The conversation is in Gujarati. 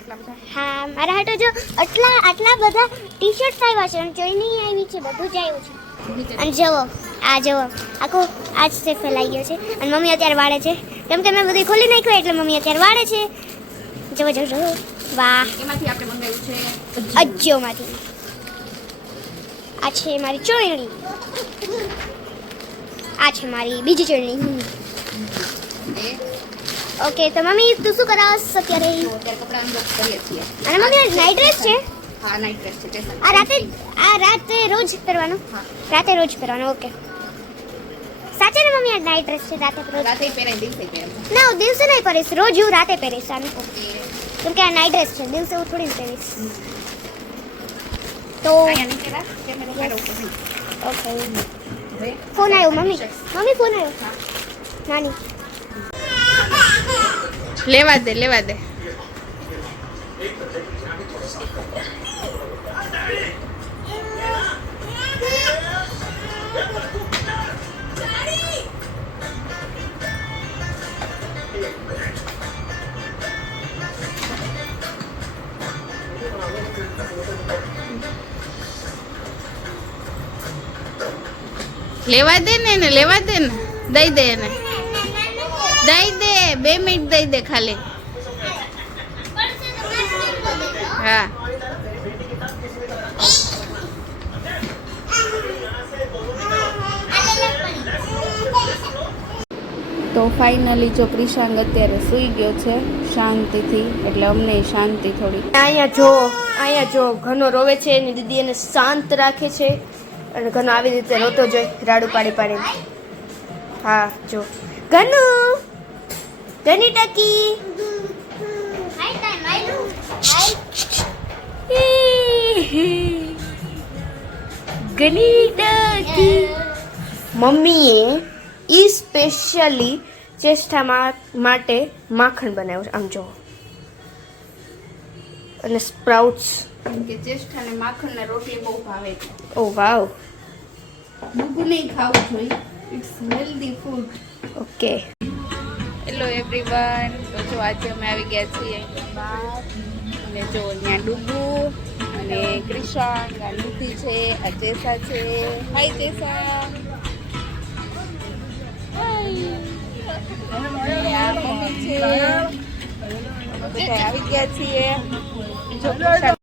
એટલા બધા. હા મારા હાટો જો આટલા આટલા બધા ટી શર્ટ આવ્યા છે અને ચોઈની આવી છે બધું જ આવ્યું છે. અને જવો આ જવો આખો આજ તે ફેલાઈ ગયો છે. અને મમ્મી અત્યારે વાળે છે. કેમ કે મેં બધું ખોલી નાખ્યું એટલે મમ્મી અત્યારે વાળે છે. જવો જવો જવો વાહ. એમાંથી આપણે મંગાવ્યું છે અજ્જોમાંથી. આ છે મારી ચોળણી આ છે મારી બીજી ચોળણી ઓકે તો મમ્મી તું શું કરાવસ અત્યારે? અત્યારે કપડાં અનબોક્સ કરીએ છીએ અને મમ્મી આ નાઇટ ડ્રેસ છે? હા ડ્રેસ છે આ રાતે આ રાતે રોજ પહેરવાનો હા. રાતે રોજ પહેરવાનો ઓકે સાચે ને મમ્મી આ નાઇટ ડ્રેસ છે રાતે રોજ? રાતે પહેરાય દિવસે પહેરાય. ના હું દિવસે નહીં પહેરીશ રોજ હું રાતે પહેરીશ આને. કેમ કે આ નાઈટ ડ્રેસ છે દિવસે હું થોડી પહેરીશ. તો ઓકે ફોન આવ્યો મમ્મી? મમ્મી ફોન આવ્યો? નાની. લેવા દે લેવા દે લેવા દે ને એને લેવા દે ને દઈ દે એને દઈ દે બે મિનિટ દઈ દે ખાલી. હા. તો ફાઇનલી જો ક્રિશાંગ અત્યારે સૂઈ ગયો છે શાંતિથી એટલે અમને શાંતિ થોડી. અહીંયા જો અહીંયા જો ઘનો રોવે છે એની દીદી એને શાંત રાખે છે. અને ઘનો આવી રીતે રોતો જોઈ રાડું પાડી પાડી હા જો. ઘનુ! ઘની ટકી ઘની ટકી મમ્મીએ ઈ સ્પેશિયલી ચેષ્ટા મા- માટે માખણ બનાવ્યું છે આમ જો અને સ્પ્રાઉટ્સ કેમ કે ચેષ્ટાને માખણને રોટલી બહુ ભાવે છે ઓ વાવ મૂકું નહીં ખાવું જોઈએ it's healthy food okay hello everyone તો જો આજે અમે આવી ગયા છીએ અને જો અહીંયા ડુબુ અને ક્રિશાંગ આ નિધિ છે, આ છે. હાય જેસા. મમ્મી છે. બધા આવી ગયા છીએ. જો